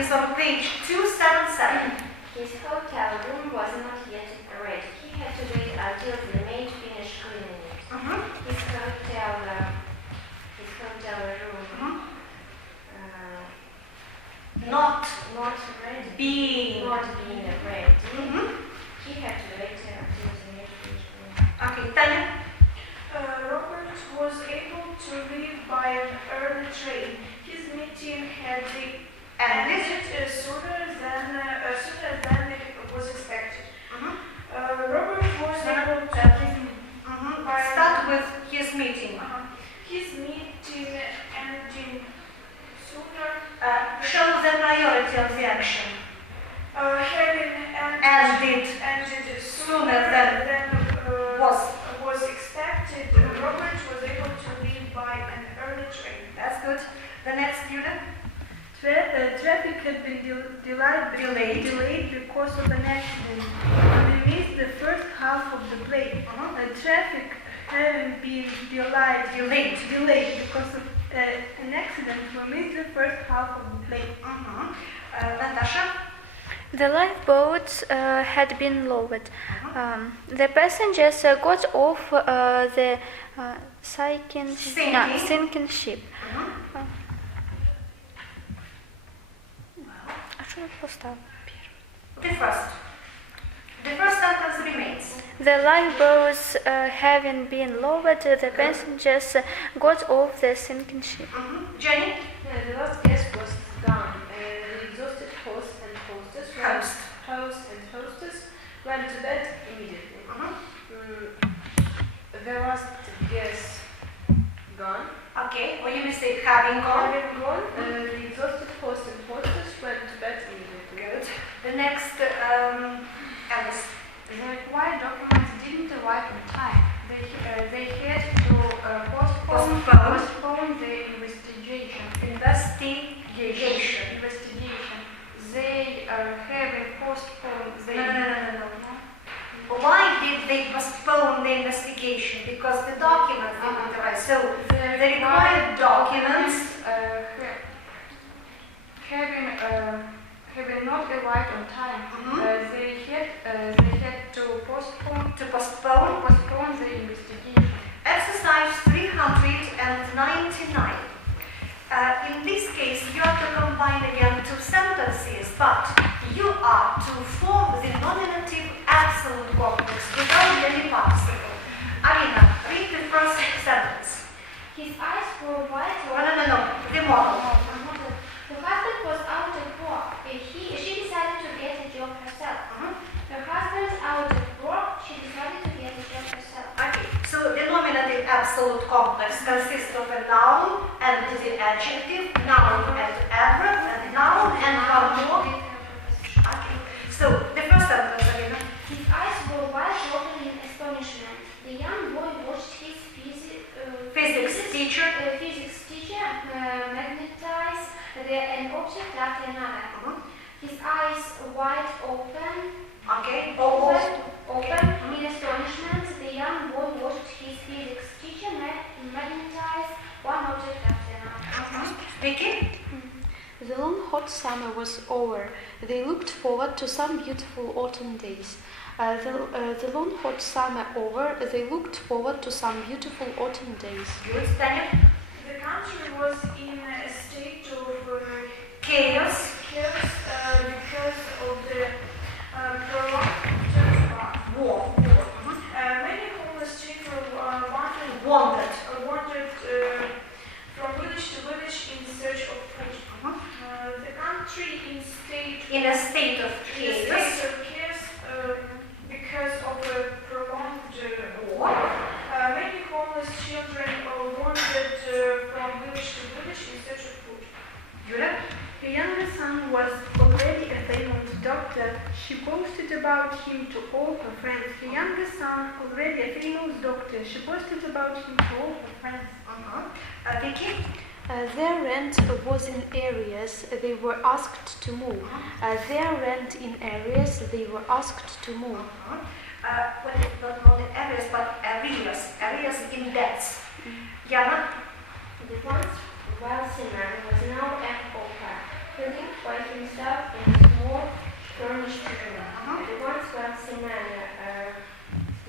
is on page 277. His hotel room was not yet ready. He had to wait until the maid finished cleaning it. His hotel room Not ready. being ready. He had to wait until the maid finished cleaning it. Okay, Tanya. Robert was able to leave by an early train. His meeting had ended sooner than it was expected. Robert was able to Start with his meeting. His meeting ending sooner. Show the priority of the action. Having Ended sooner than was expected. Robert was able to leave by an early train. That's good. The next unit. Traffic had been delayed because of an accident. We missed the first half of the play. Traffic having been delayed because of an accident. We missed the first half of the play. Natasha. The lifeboats had been lowered. The passengers got off the sinking ship. The first sentence remains. The lifeboats having been lowered, the passengers got off the sinking ship. Jenny. The last guest was gone. The exhausted host and hostess went to bed immediately. The last guest gone. Okay, or you will say having gone. The exhausted host and hostess went to bed immediately. Good. The next, Alice. The required documents didn't arrive on time. They had to postpone the investigation. They have postponed the No. Why did they postpone the investigation? Because the documents didn't arrive. So the required documents having not arrived on time. They had to postpone the investigation. Exercise 399. In this case, you are to combine again two sentences, but you are to form the nominative absolute complex without any participle. Alina, read the first sentence. His eyes were wide No. The model. The husband was out at work. She decided to get a job herself. Her husband's out at work. She decided to get a job herself. Okay, so the nominative absolute complex consists of a noun and the adjective, noun and adverb, and noun and one more. Okay, so the first sentence, Alina. His eyes were wide open in astonishment. The young boy watched his Physics teacher. Magnetize an object after another. His eyes wide open. Okay. Open in astonishment. The young boy watched his physics teacher magnetize one object after another. Vicky. The long hot summer was over. They looked forward to some beautiful autumn days. The long hot summer over, they looked forward to some beautiful autumn days. Good, Daniel. The country was in a state of Chaos. Because of the prolonged war. Many homeless children wandered from village to village in search of food. The country In a state of chaos. Because of the prolonged war. Many homeless children wandered from village to village in search of food. Julia. The younger son was already a famous doctor. She boasted about him to all her friends. The younger son, already a famous doctor. She boasted about him to all her friends. Vicky. Their rent was in areas they were asked to move. Their rent in areas they were asked to move. Well, not only areas, but areas in debts. Yana. The once wealthy man was now an pauper. He lived by himself in a small furnished room. The once wealthy man,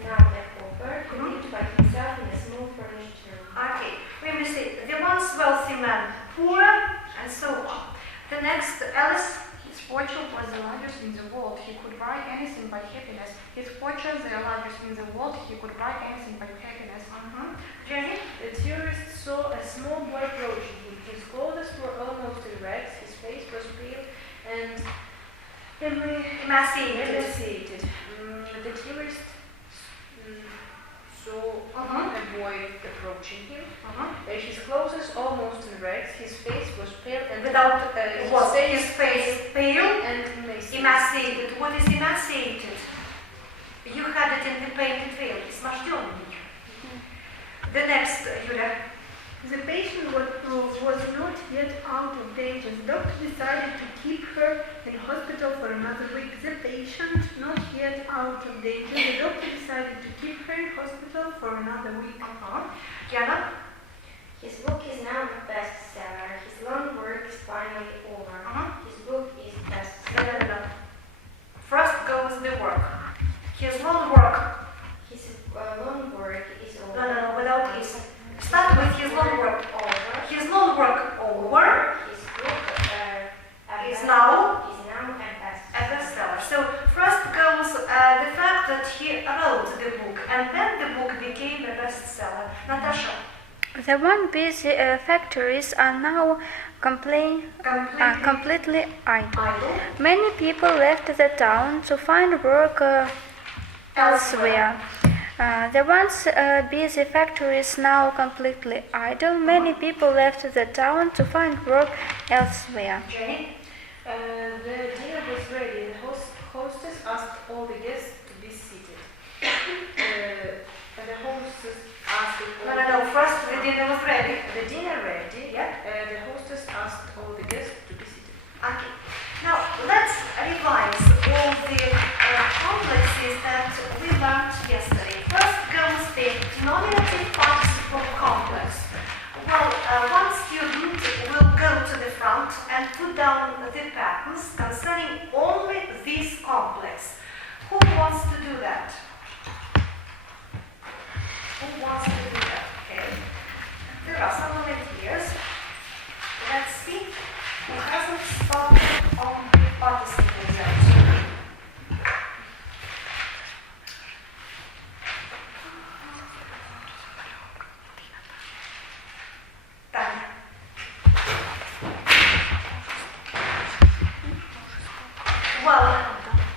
now a pauper, who lived by himself in a small furnished room. Okay, we will see the once wealthy man, poor, and so on. The next, Alice. His fortune was the largest in the world. He could buy anything by happiness. His fortune, the largest in the world. He could buy anything by happiness. Jenny? The tourist saw a small boy approaching him. His clothes were almost in rags, his face was pale and emaciated. The tourist saw a boy approaching him. His clothes almost in rags, his face was pale and Without was his face pale and emaciated. What is emaciated? You had it in the painted veil. Изможденный. The next, Yulia. The patient was not yet out of danger. The doctor decided to keep her in hospital for another week. The patient, not yet out of danger. The doctor decided to keep her in hospital for another week. Diana? His book is now a bestseller. His long work is finally over. His book is bestseller. No. First goes the work. His long work. His long work is over. No, without his. Start with his long work. Over. His long work over His book is now a bestseller. a bestseller. So first goes the fact that he wrote the book, and then the book became a bestseller. Natasha. The one busy factories are now completely idle. Many people left the town to find work elsewhere. The once busy factories now completely idle. Many people left the town to find work elsewhere. Jenny. The dinner was ready. The hostess asked all the guests to be seated. The hostess asked all No. First the dinner was ready. The dinner ready. Yeah. The hostess asked all the guests to be seated. Okay. Now let's revise all the complexes that we learned yesterday. First goes the nominative participle complex. Well, one student will go to the front and put down the patterns concerning only this complex. Who wants to do that? Who wants to do that? Okay. There are some volunteers. Let's see who hasn't started on the participle yet. Tanya. Well,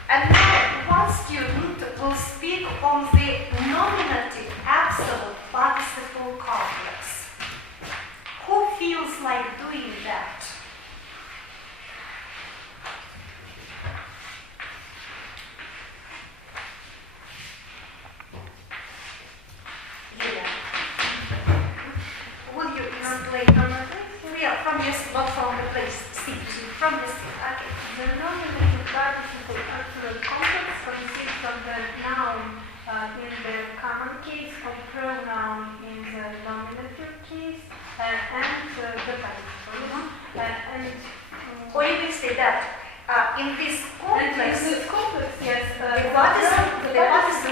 and now one student will speak on the nominative absolute participle complex. Who feels like doing that? Yulia. Will you explain from the place? Yeah, from your seat, not from the place. Seat. From the seat. Okay. The nominative participle absolute complex consists of the noun in the common case, of pronoun in the nominative case, and the participle. Or you can say that in this complex, this complex, yes, the participle has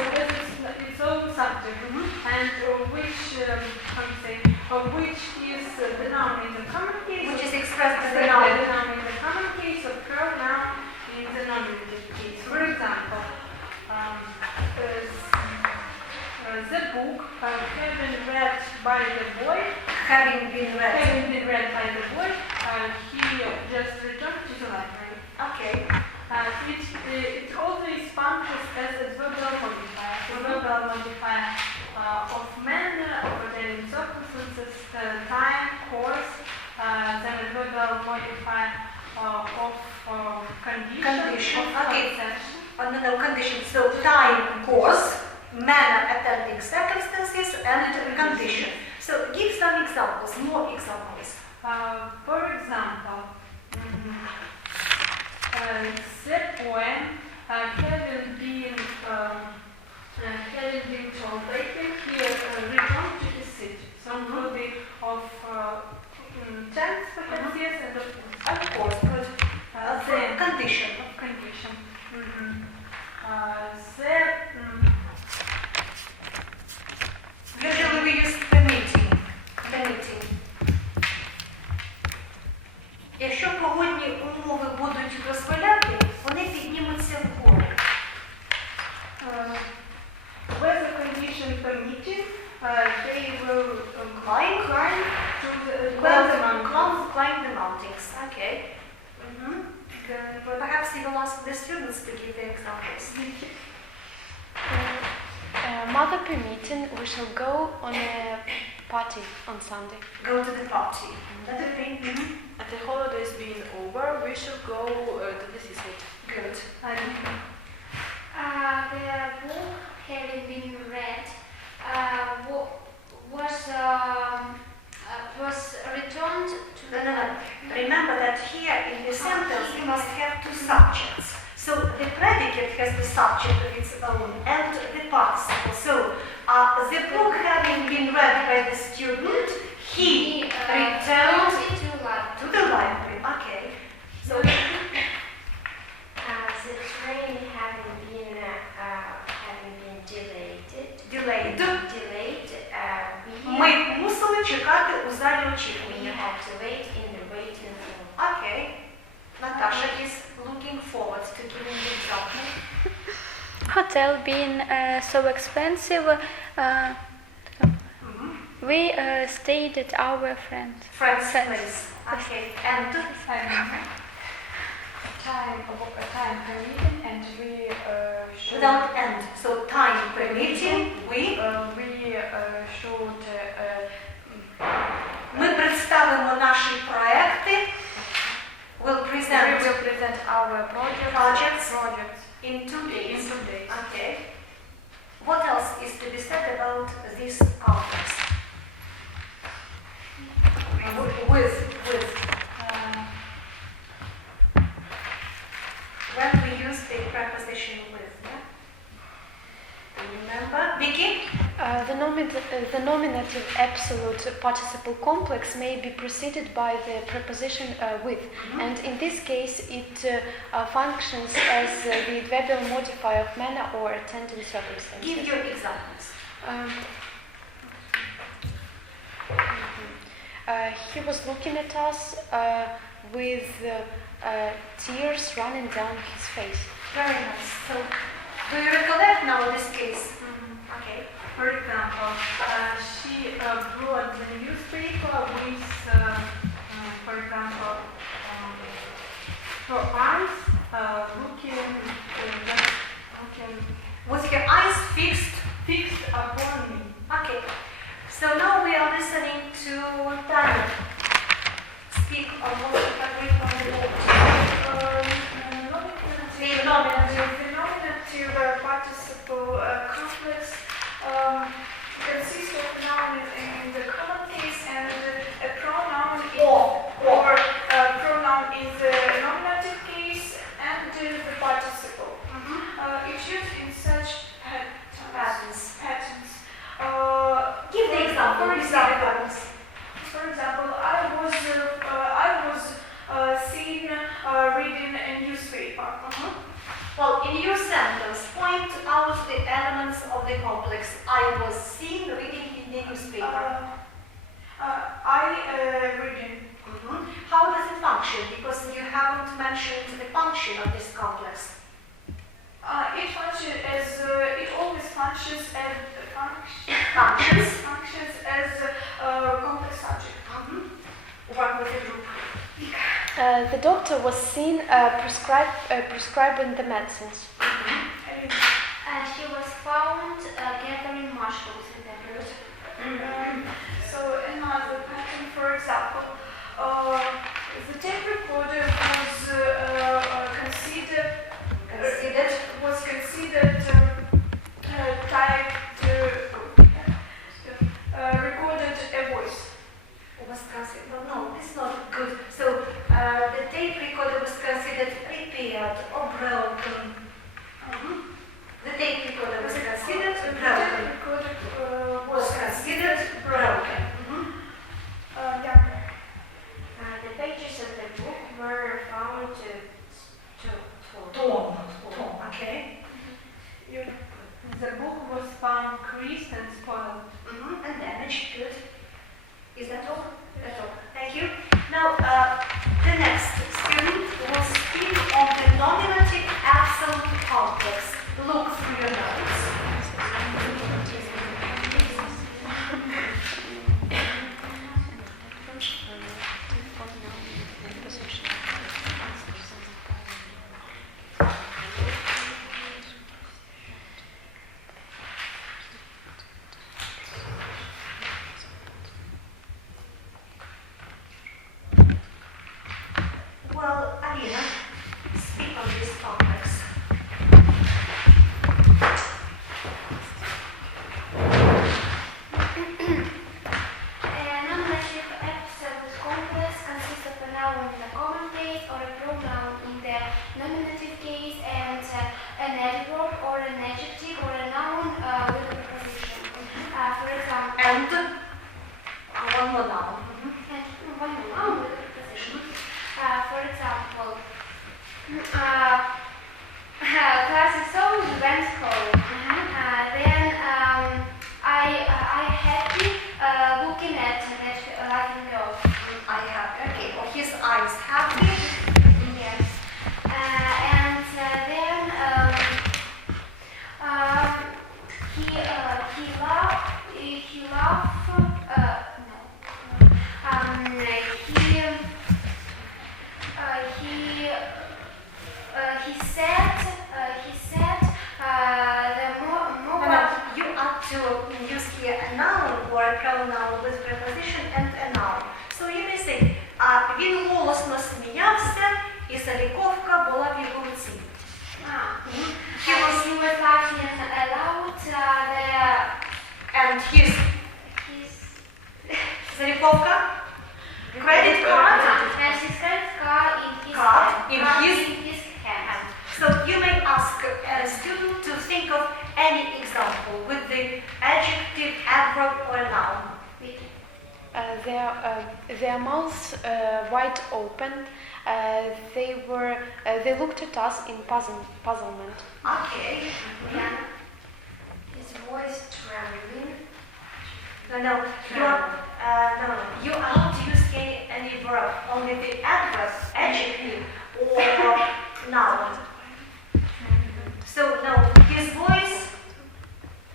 its own subject, and which is the noun in the common case, which is expressed as the the noun noun. in the common case, of pronoun in the nominative case. For example, the book having read by the boy, Having been read. by the boy, he just returned to the library. Okay. It always functions as a verbal modifier. The verbal modifier of manner, operating circumstances, time, course, then a verbal modifier of condition. Okay. Conception. No, condition. So time, course, manner, attending circumstances, and condition. So give some examples, more examples. For example, the poem having been told later, he returned to his city. So it will be of tense, yes, and of Of course, good. Usually we use permitting. Якщо погодні умови будуть дозволяти, вони піднімуться вгору. Weather condition permitting, they will climb to Climb the mountains. Okay. But perhaps you will ask the students to give the examples. Mother permitting, we shall go on a party on Sunday. Go to the party. That's a thing. And the holidays being over, we should go to the seaside. Good. The book having been read was returned to the No. Remember that here in the sentence we must have two subjects. So the predicate has the subject of its own and the participle. So the book having been read by the student, he returned to the library. Okay. So the train having been delayed. Ми мусили чекати у залі We очікування. had to wait in the waiting room. Okay. Natasha is looking forward to giving the example. Hotel being so expensive, we stayed at our friend's Friends place. Okay. And Time permitting, and we should without end. So time permitting, we should ми представимо наші проекти. We'll present our projects in 2 days. Okay. What else is to be said about this complex? With. When we use the preposition with, yeah? Do you remember? Vicky? The nominative absolute participle complex may be preceded by the preposition with, and in this case it functions as the adverbial modifier of manner or attendant circumstances. Give your examples. He was looking at us with tears running down his face. Very nice. So, do you recollect now this case? Okay. For example, she brought the newspaper with, for example, her eyes looking With your eyes fixed. upon me. Okay. So now we are listening to Tanya speak on what we have written on the board. The nominative participle complex consists of noun in the common case and a pronoun pronoun in the nominative case and the participle. It's used in such patterns. Give the example. For example, I was seen reading a newspaper. Well, in your sentence, point out the elements of the complex. I was seen reading in the newspaper. I reading. How does it function? Because you haven't mentioned the function of this complex. It always functions as complex subject. Work with the group. The doctor was seen prescribing the medicines. She was found gathering mushrooms in the fruit. So another pattern, for example, the tape recorder was considered recorded a voice. No, it's not good. So the tape recorder was considered repaired or broken. The tape recorder was considered broken. The pages of the book were found Torn. Okay. The book was found creased and spoiled. And damaged. Good. Is that all? That's all. Thank you. Now, the next student will speak on the nominative absolute complex. Look through your notes. Well, Alina, speak on this complex. Nominative absolute complex consists of a noun in the common case or a pronoun in the nominative case and an adverb or an adjective or a noun with a preposition. For example, And one more noun. and one more noun with a preposition. For example, class is so went home. Then I happy looking at laughing girl. I have. Okay. Or his eyes happy. Yes. And then he laughed. He said the more No, you have to use here a noun or a pronoun with preposition and a noun. So you may say, він голосно сміявся і заліковка була в його руці. He was laughing aloud. And his заліковка, credit card, And his credit card in his hand. So you may ask a student to think of any example with the adjective, adverb, or noun. Their mouths wide open. They looked at us in puzzlement. Okay. Yeah. His voice trembling. No. You are not to use any verb, only the adverb, adjective, or noun. So now his voice,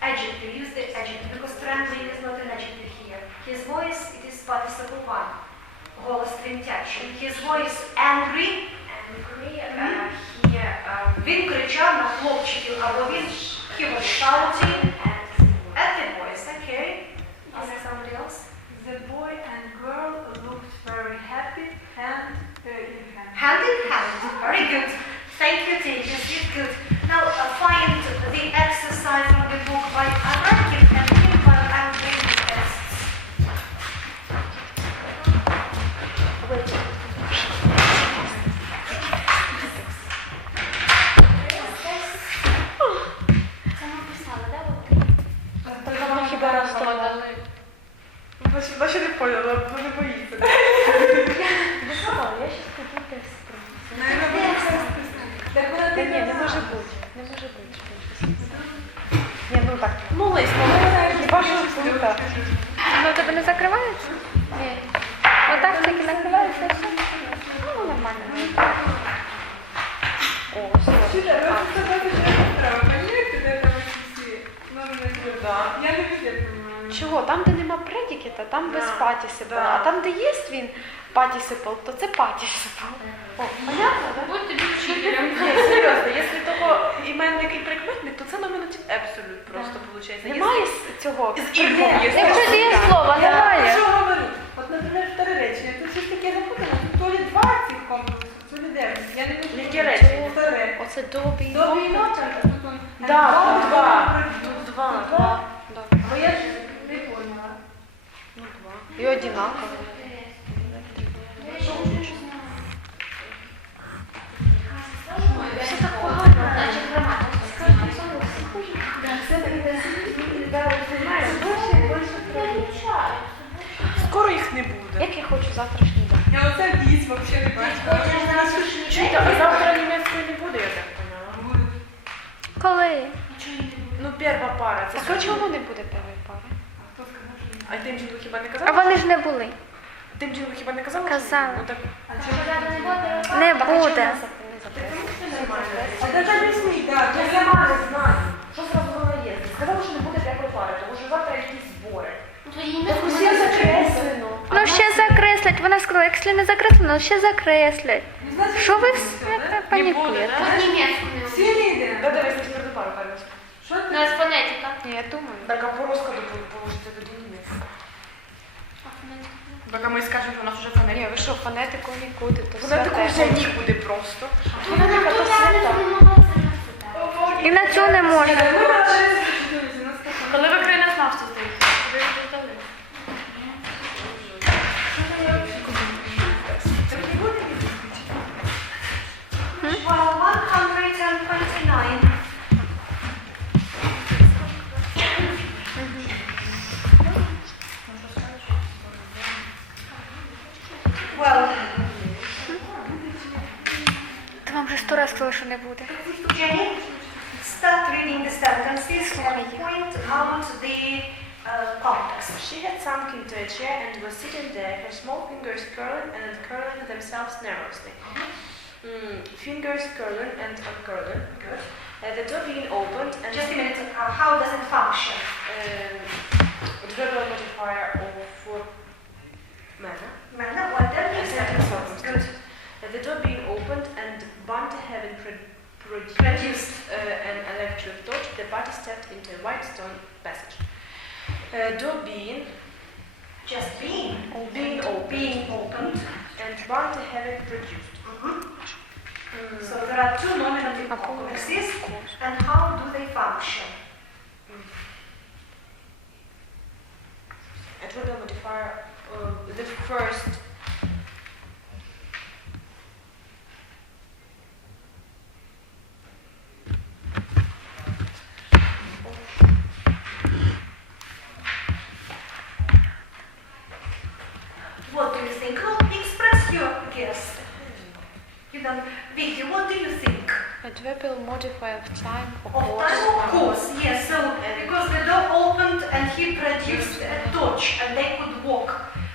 adjective. Use the adjective because trembling is not an adjective here. His voice, it is participle one. Голос тремтячий. His voice angry. Він кричав на хлопчиків, або він he was shouting at the boys. Okay. Ask somebody else. The boy and girl looked very happy, hand in hand. Hand in hand. Very good. Thank you, teachers. It's good. Now find the exercise from the book by Arakin and meanwhile I'm doing the tests. Хіба раз Вона ще не поняла, вона не боїться. я щас піду тест Так Ні, не може бути. Не може бути. Ні, ну так. Молись, Хіба що круто. Воно у тебе не закривається? Ні. Отак тільки накривається і все. Ну, нормально. О, все. треба повірити, де там всі. Ну, не да. Я не розумію. Чого? Там, де нема предикета, там без participle. А там, де є він participle, то це participle. О, понятно, так? Будь тобі вчителем. Ні, серйозно, якщо того іменник і прикметник, то це nominative absolute просто виходить. Немає цього. З ігром є. Якщо є слово, немає. Що говорить? От, наприклад, вторе речення. Тут щось таке запутано. Тут то лі два цих комплексів, то лі 9. Я не можу. Яке речення? Вторе. Оце добрий. Добрий ночі, а тут он. Да, Тут два. Тут два. Бо я ж не поняла. Ну, два. І одинаково. Все так погано. Значить, граматика. Скоро їх не буде. Як я хочу завтрашній день? Я оце віз взагалі не бачила. Чуєте, а завтра німецької не буде, я так поняла. Буде. Коли? Нічого не буде. Ну, перша пара. Це А чому не буде першої пари? А тим жінку хіба не А казала? вони ж не були. Тим жінку хіба не казала? Казала. Ну, так... Не буде. А де там візьміть, так, я сама не знаю. Що зразу вона є? Сказала, що не буде першої пари, тому що завтра якісь збори. Так усі закреслено. Ну ще закреслять. Вона сказала, якщо не закреслено, ще закреслять. Що ви все панікуєте? Всі лідери. Да, давай здесь першу пару, Карлос. Що ти? Ну, з фонетика. Ні, я думаю. Так, а по розкладу положити до дні. Так, ми скажемо, що у нас вже фонетика. Ні, ви що, фонетику нікуди, то Вона таку вже святе. нікуди просто. Фонетика то свята. І на цю не можна. Коли ви країнознавство здаєте, ви їх здали? Well, 129. Well, Та вам вже 100 разів сказали, що не буде. Jenny, start reading the sentences and point out the context. She had sunk into a chair and was sitting there, her small fingers curling and uncurling themselves nervously. Fingers curling and uncurling. Good. The door being opened and... Just a minute, how does it function? The verbal modifier of manner. Manner, what then? Good. The door being opened and Bunty having Produced. an electric torch, the party stepped into a white stone passage. Door being... Just being. Being opened. Being opened. And Bunty having produced. So there are two nominative complexes, and how do they function? A verbal modifier, the first... What do you think? Well, express your guess. You know, Vicky, what do you think? Adverbial modifier of time, of Of course. time, of course, yes. So, because the door opened and he produced a torch and they could walk.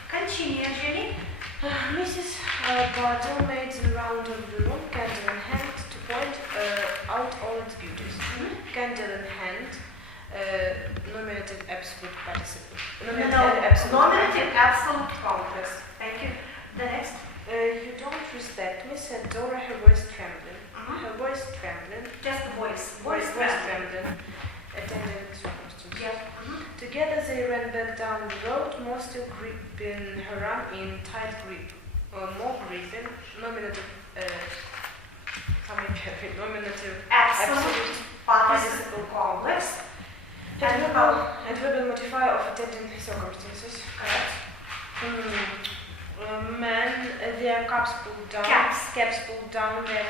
Continue, Jenny. Mrs. Bartle made the round of the room, candle in hand, to point out all its beauties. Candle in hand, nominative absolute participle. Nominative absolute complex. Thank you. The next. You don't respect me, said Dora, her voice trembling. Her voice trembling. Just voice. Voice trembling. Attending circumstances. Yes. Together they ran back down the road, more still gripping her arm in tight grip. More gripping, nominative, nominative Absolute participle complex. Adverbial modifier of attending circumstances. Correct. Men, their caps pulled down. Caps pulled down, their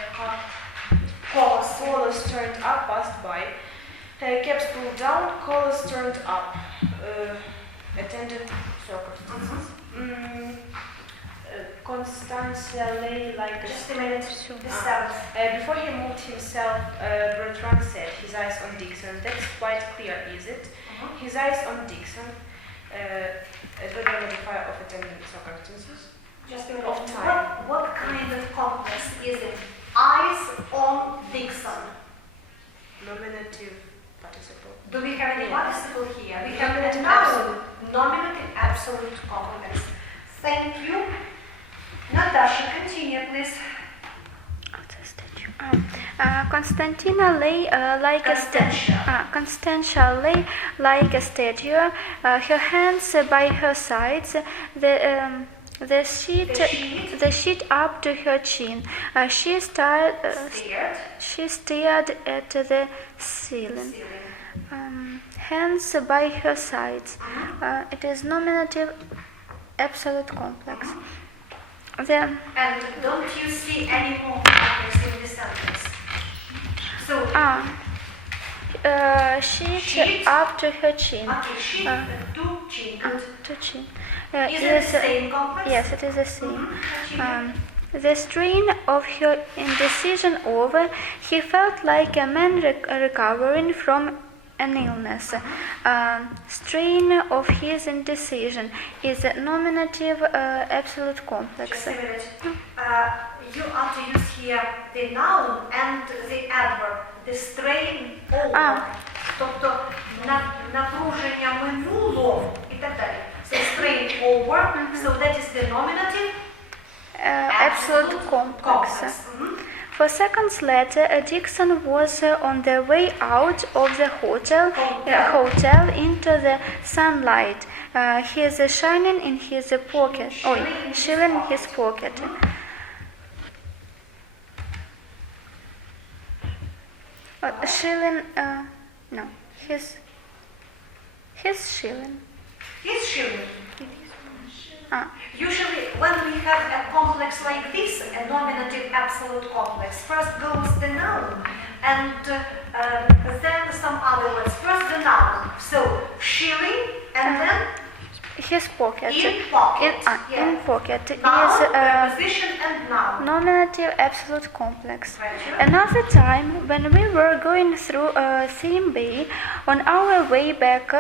collars turned up, passed by. Caps pulled down, collars turned up. Attended circumstances. Constantia lay like a... Just a minute. The seventh. Before he moved himself, Bertrand said, his eyes on Dixon. That's quite clear, is it? His eyes on Dixon. Adverbial modifier of attending circumstances. Just a minute. Of time. What kind of complex is it? Eyes on Dixon. Nominative participle. Do we have any participle here? We have Nominative nominative absolute complex. Thank you. Natasha, continue, please. Constantina lay like a statue. Constantia lay like a statue. Her hands by her sides. The sheet up to her chin. She stared at the ceiling. Hands by her sides. It is nominative absolute complex. And don't you see any more complex in this sentence? So, sheet up to her chin. okay, sheet to chin. Good. To chin. Is it the same complex? Yes, it is the same. Continue. The strain of her indecision over, he felt like a man recovering from an illness. Strain of his indecision is a nominative absolute complex. Just a minute. You are to use here the noun and the adverb. The strain over. Тобто напруження минуло і так далі. So strain over. So that is the nominative Absolute complex. For second's letter, Dixon was on the way out of the hotel into the sunlight. He is shining in his pocket. Shilling in his pocket. Shilling. No, his shilling. His shilling. Usually, when we have a complex like this, a nominative absolute complex, first goes the noun, and then some other words. First the noun, so shilling, and then his pocket. In pocket. In pocket Noun, is preposition, and noun. nominative absolute complex. Right. Another time, when we were going through Theme Bay on our way back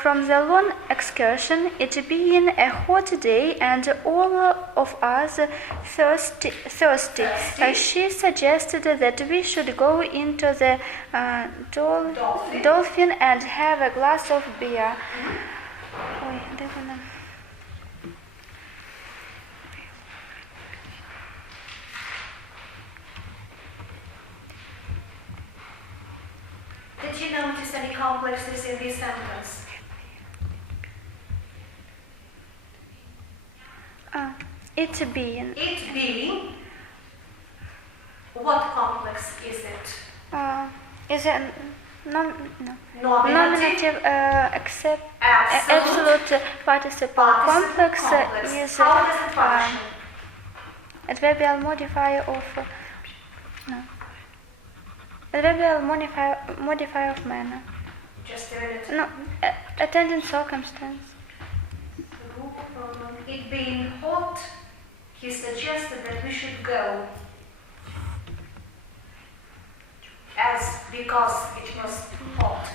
from the long excursion, it being a hot day and all of us thirsty, she suggested that we should go into the Dolphin and have a glass of beer. Ой, де вона? Did you notice any complexes in this sentence? It being. It being. What complex is it? Is it nominative absolute participle complex is How does it function? adverbial modifier of adverbial modifier of manner. Just a minute. No, attending circumstance. It being hot, he suggested that we should go. Because it was hot.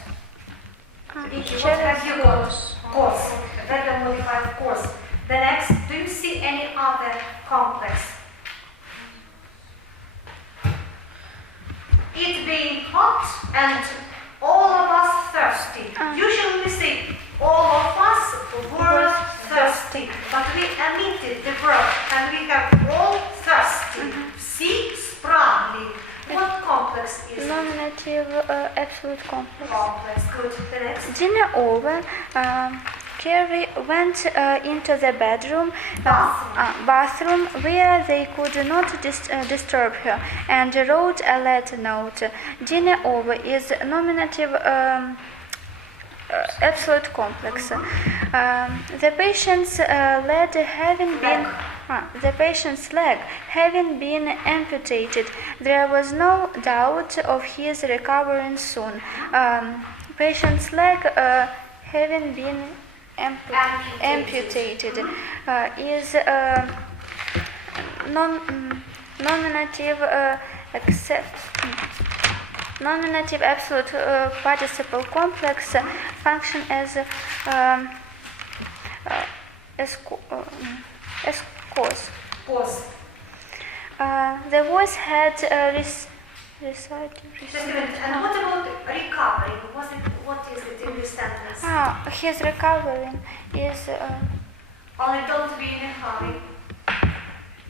What have you got? Course. Verb modifier of course. The next, do you see any other complex? It being hot and all of us thirsty. Usually we say all of us were thirsty, but we omitted the verb and we have all thirsty. See, spravli. What complex is it? Nominative absolute complex. Complex, good. The next. Dinner over, Carrie went into the bathroom where they could not disturb her and wrote a letter note. Dinner over is nominative absolute complex. The patient's leg having been amputated, there was no doubt of his recovering soon. Patient's leg having been amputated is nominative absolute participle complex function as cause. The voice had recited. Just a minute. And what about recovering? What is it in this sentence? His recovering is. Only don't be in a hurry.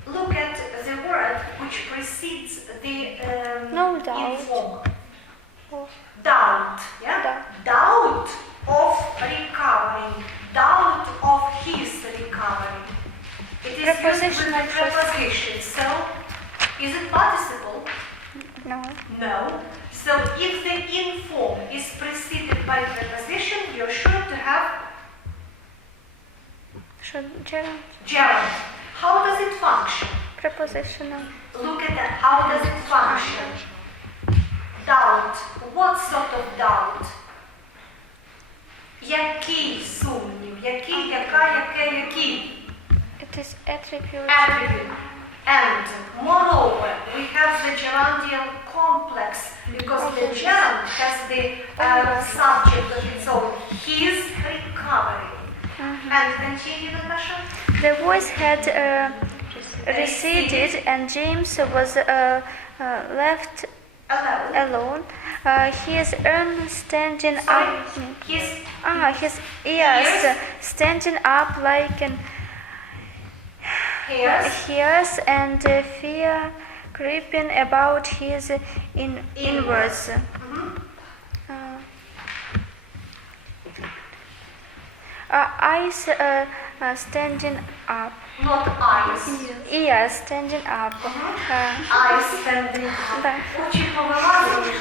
Look at the word which precedes the No doubt. inform. Doubt. Yeah? Doubt of recovering. Doubt of his recovery. It is used with the preposition. So, is it participle? No. No. So, if the inform is preceded by preposition, you're sure to have gerund. How does it function? Prepositional. Look at that. How does it function? Doubt. What sort of doubt? Який сумнів? Який, яка, яке, який? It is attribute. Attribute. And moreover, we have the gerundial complex because the gerund has the Continue, Natasha. The voice had receded, and James was left alone. His arms standing up. His ears standing up like an hairs, and fear creeping about his inwards. Eyes standing up. Not eyes. Ears standing up. Eyes standing up. Да. Очень повылазили.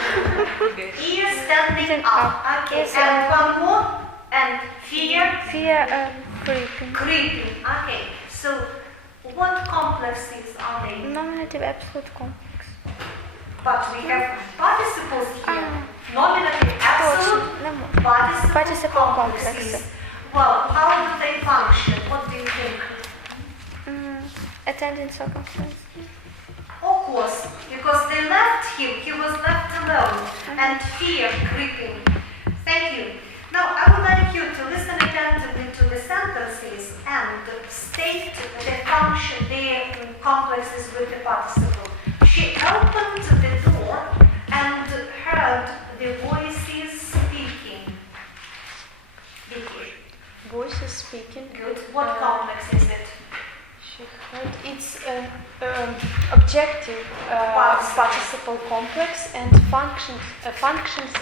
Ears standing up. Okay. And one more. And fear. Fear creeping. Creeping. Okay. So, what complexes are they? Nominative absolute complex. But we have participles here. Nominative absolute participle complexes. Well, how do they function? What do you think? Attending circumstance. Of course, because they left him, he was left alone, and fear creeping. Thank you. Now, I would like you to listen attentively to the sentences and state the function, the complexes with the participle. She opened the door and heard the voices speaking. Vicky. Voices speaking. Good. What complex is it? She heard it's objective participle complex and functions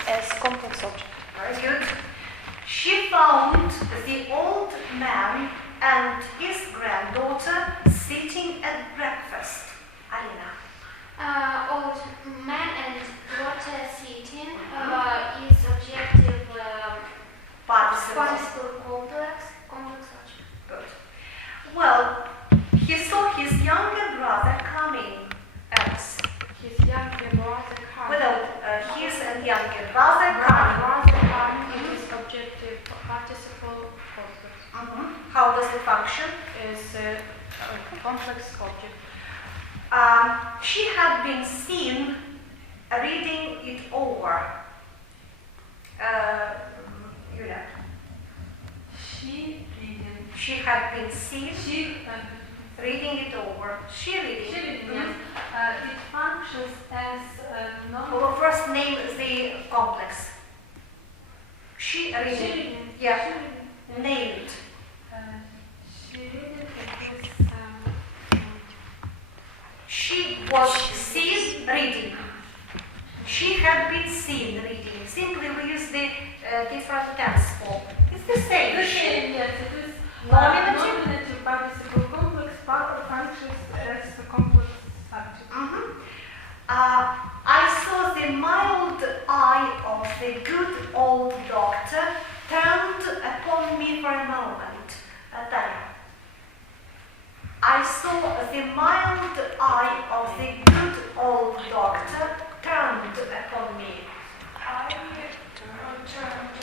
as complex object. Very good. She found the old man and his granddaughter sitting at breakfast. Alina. Old man and daughter sitting is objective participle complex object. Good. Well, he saw his younger brother coming. Else. His younger brother coming. Without his and younger brother coming. Is objective participle complex. How does it function? Is a complex object. She had been seen reading it over. Yulia. She had been seen reading it over. She reading. It functions as Well, first name the complex. She reading. Yeah. Named. She was seen reading. She had been seen reading. Simply we use the different tense form. It's the same. Yes, it is. Nominative participle complex functions as a complex subject. I saw the mild eye of the good old doctor turned upon me for a moment. Tanya. I saw the mild eye of the good old doctor turned upon me. I turned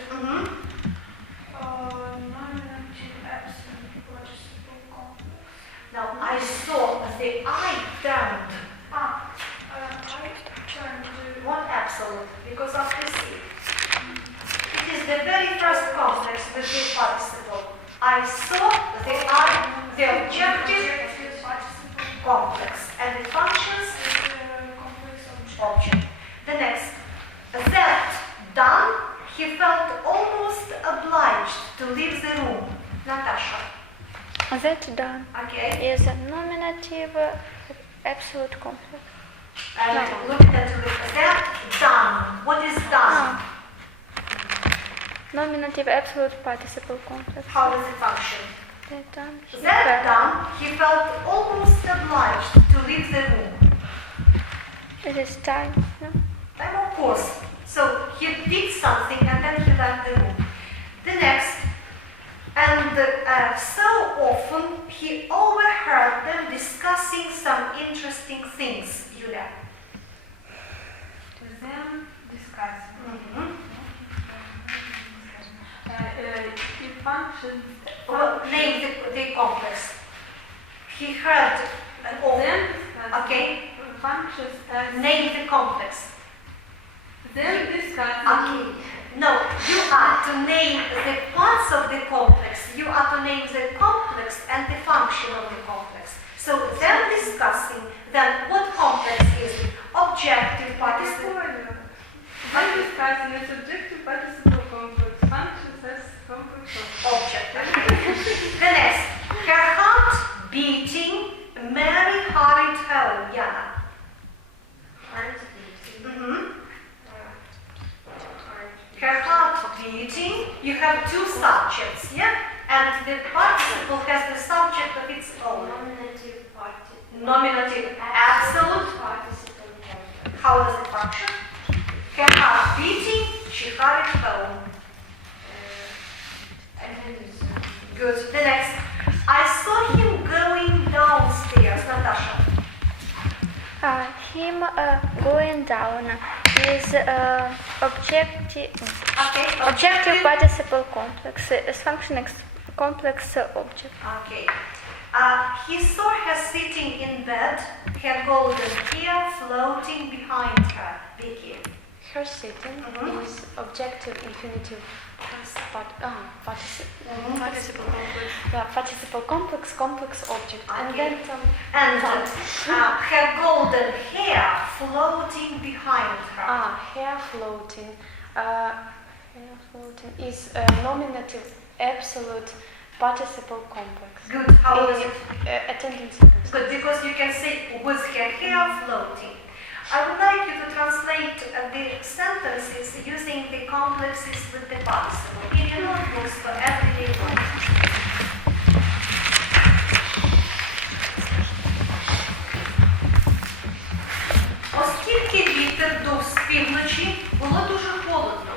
nominative absolute participle complex. Now I saw the eye turned. I turned What absolute? Because of the C. It is the very first complex with the participle. I saw the eye, the objective complex, and it functions object. The next, that done, he felt almost obliged to leave the room. Natasha. That done Okay. is a nominative absolute complex. And look at that done. What is done? Nominative absolute participle complex. How does it function? That done. That done, he felt almost obliged to leave the room. It is time. No? Time, of course. So he did something and then he left the room. The next, and so often he overheard them discussing some interesting things. Yulia. Them discussing. It functions. Name the complex. He heard Them okay. functions as. Name the complex. Them discussing. Okay. No, you are to name the parts of the complex. You are to name the complex subjective participle complex functions as complex Object. The next. Her heart beating, Mary hurried home. Yana. Her heart beating, you have two subjects, yeah? And the participle has the subject of its own. Nominative absolute participle complex. How does it function? Her heart beating, she hurried home. Good. The next. I saw him going downstairs. Natasha. Him going down is objective participle complex is functioning complex object. Okay. He saw her sitting in bed, her golden hair floating behind her. Vicky. Her sitting is objective infinitive participle complex. Yeah, participle complex object. Okay. And then some her golden hair floating behind her. hair floating. Hair floating is a nominative absolute participle complex. Good. How does it? Attendance sentence. Good, because you can say with her hair floating. I would like you to translate the sentences using the complexes with the participle in your notebooks for everyday life. Оскільки вітер дув з півночі, було дуже холодно.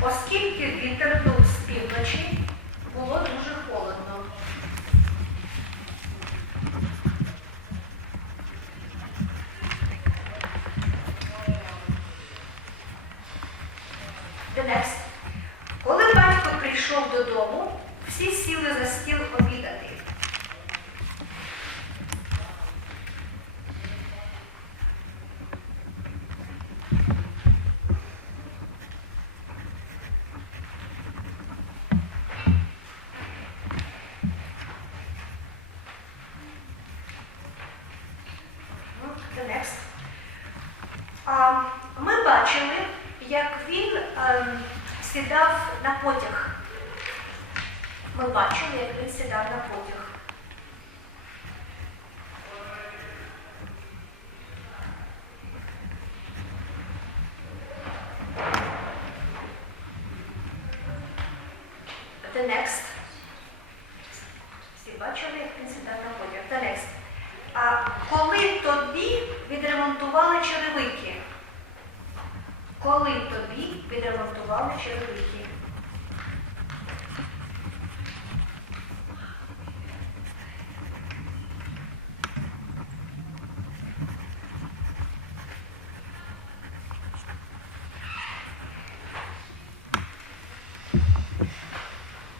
Оскільки вітер дув з півночі, було дуже холодно. The next. Коли батько прийшов додому, всі сіли за стіл обідати. The next. Ми бачили, як він сідав на потяг. Ми бачили, як він сідав на потяг. The next. Всі бачили, як він сідав на потяг. The next. Коли тобі відремонтували черевики? Коли тобі відремонтували черевики?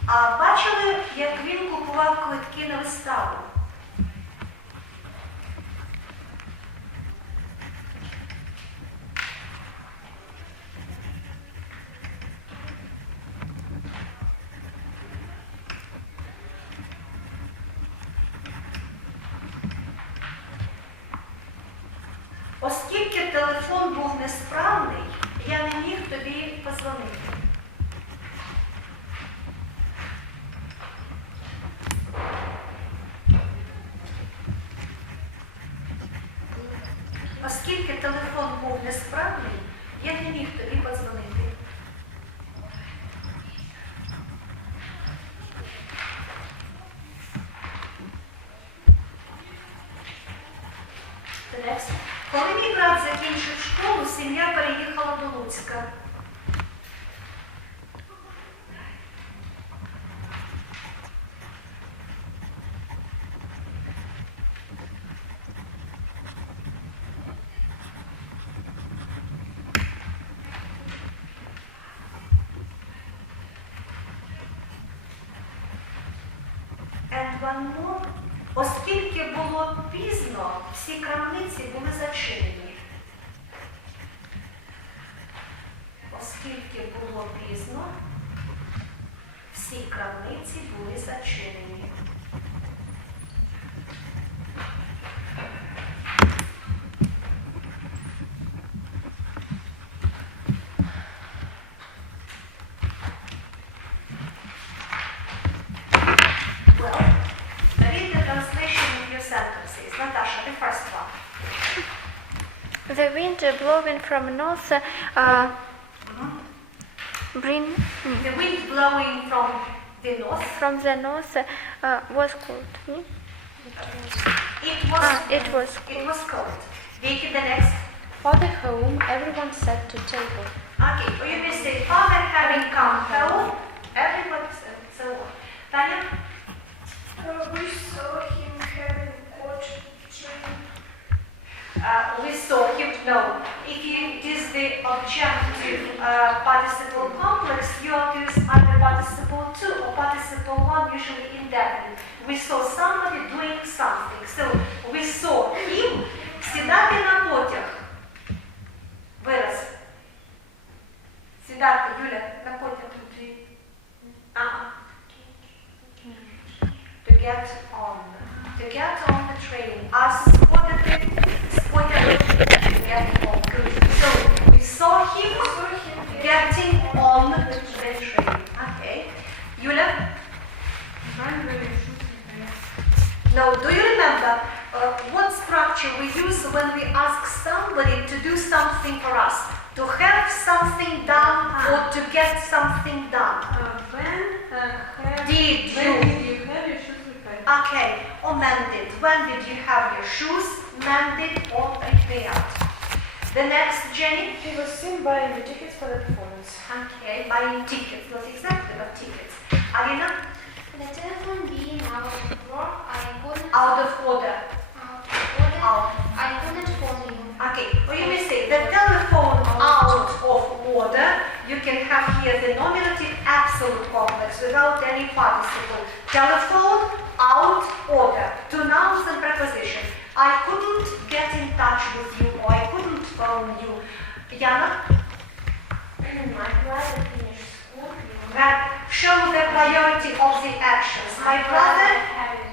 А бачили, як він купував квитки на виставу? Оскільки телефон був несправний, я не міг тобі подзвонити. Оскільки телефон був несправний, я не міг тобі подзвонити. Next. Коли мій брат закінчив школу, сім'я переїхала до Луцька. And one more. Оскільки було пізно, всі крамниці були зачинені. Оскільки було пізно, всі крамниці були зачинені. Natasha, the first one. The wind blowing from north bring The wind blowing from the north was cold. It was cold. Vicky, the next. Father home, everyone sat to table. Okay, or you may say father having come home, everybody said so on. Tanya? We saw him having caught train. We saw him, no. If it is the objective participle complex, you have to use either participle 2 or participle 1, usually indefinite. We saw somebody doing something. So, we saw him сідати на потяг. Вираз. Сідати, Юля, на потяг. To get on. To get on the train. Спотати, to get on. Good. So, we saw him getting on the train. Okay. Юля? No, do you remember what structure we use when we ask somebody to do something for us? To have something done or to get something done? Did you have your shoes repaired? Okay, or mended. When did you have your shoes mended or repaired? The next, Jenny? He was seen buying the tickets for the performance. Okay, buying tickets, not exactly, but tickets. Alina? The telephone being out of work, I couldn't. Out of order. Out. I couldn't phone you. Okay, or you may say the telephone out of order. You can have here the nominative absolute complex without any participle. Telephone out order. Two nouns and prepositions. I couldn't get in touch with you or I couldn't phone you. Yana? My brother finished school. That show the priority of the actions. My brother haven't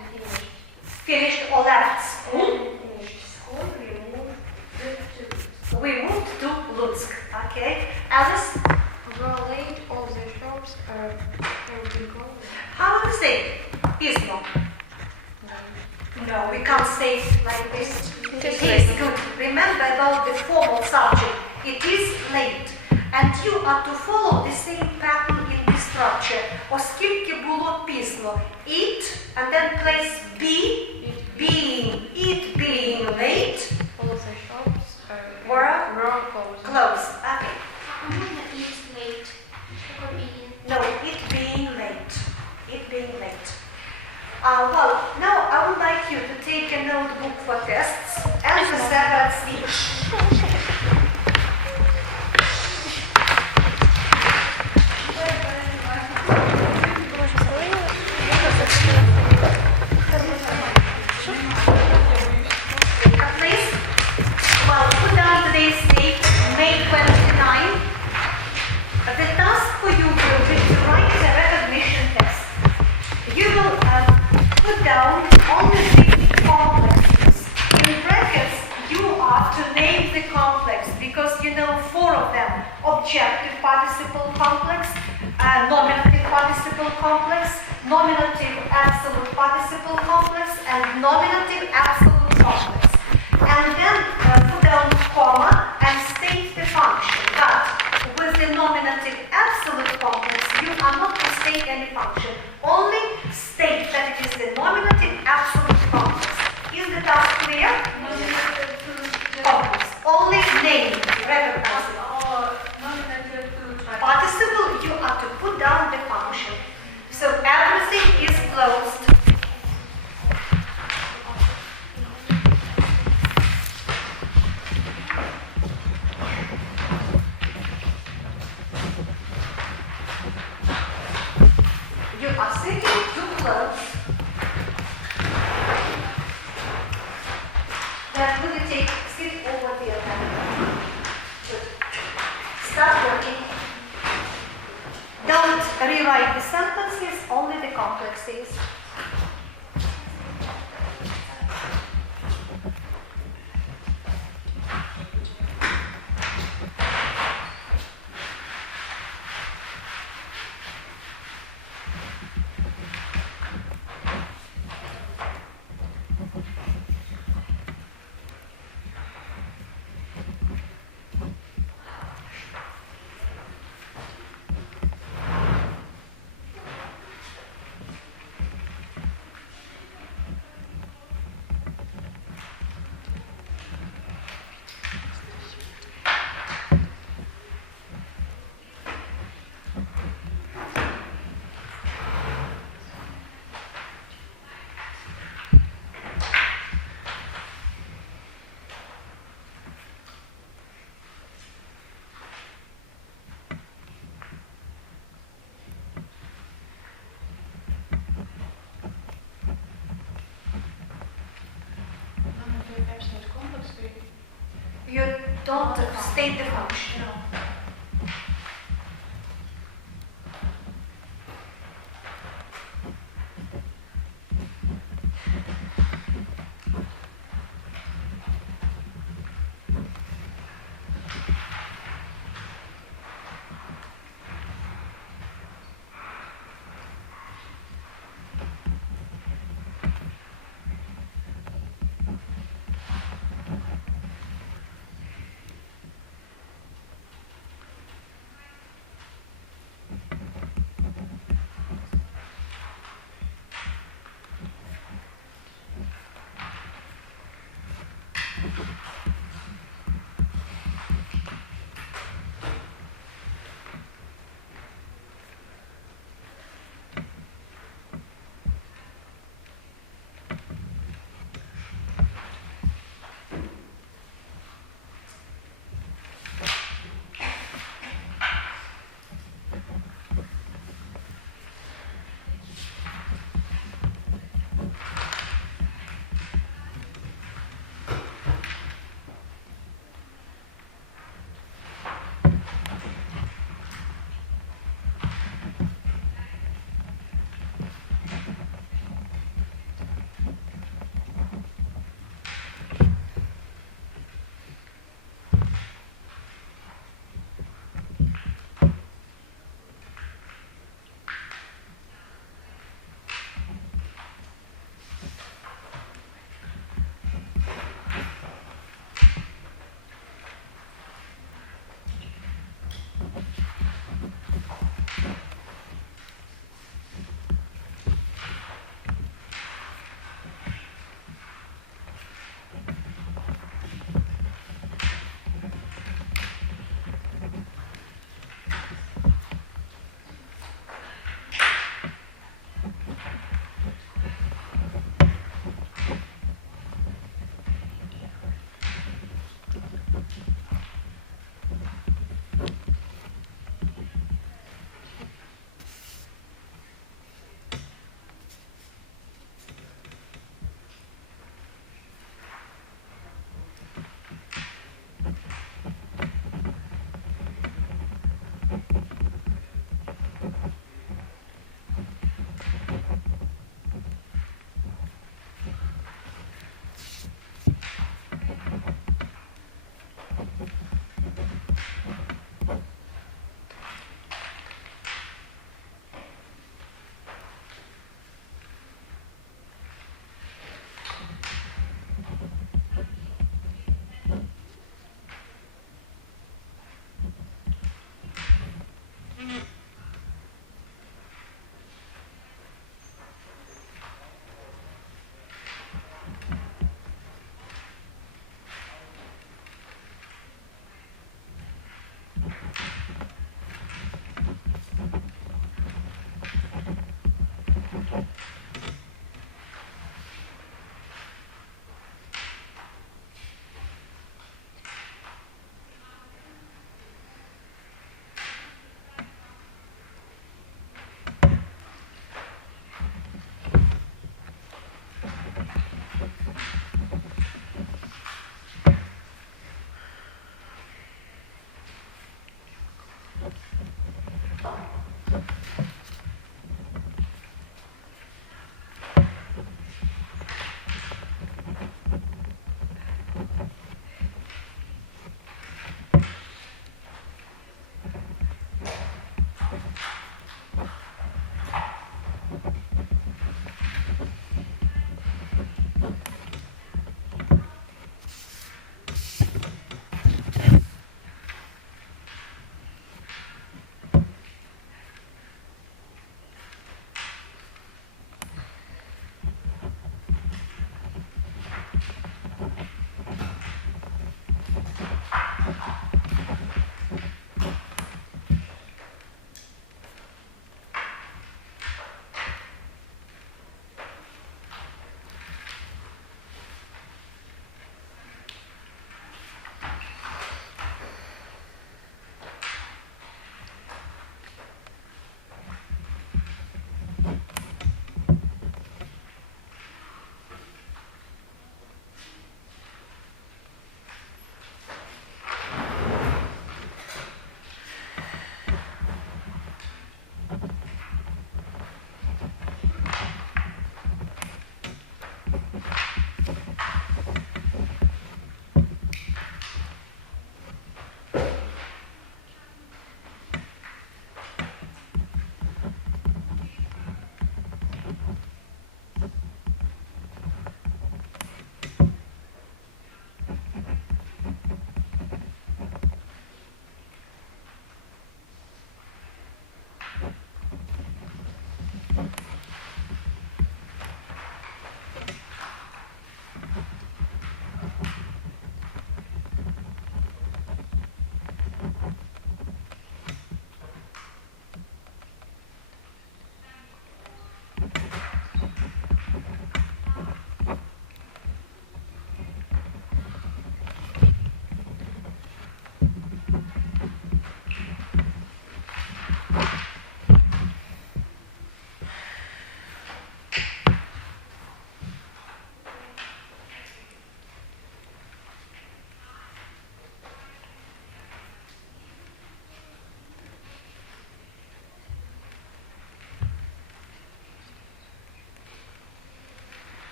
finished or left school. finished school. We moved to Lutsk. Okay. Alice? Were late, all the shops will be closed. How do you say pismo? No, we can't say it like this. It is good. Remember about the formal subject. It is late. And you are to follow the same pattern in this structure. Оскільки було пізно. It, and then place be, being. It being late. All the shops Were closed. close. Okay. It's late. No, it being late. It being late. Well, now I would like you to take a notebook for tests and the separate speech. Please, well, put down today's date, May 29. The task for you will be to write a recognition test. You will put down only the complexes. In brackets, you are to name the complex because you know 4 of them. Objective participle complex, nominative participle complex, nominative absolute participle complex, and nominative absolute complex. And then put down comma and state the function. But with the nominative absolute complex, you are not to state any function. Only state that it is the nominative absolute complex. Is the task clear? Complex. Only name, recognize it. Participle, you are to put down the function. So everything is closed. You are sitting too close. Then will you sit over there? Good. Start working. Don't rewrite the sentences, only the complexes. You don't state the function. No.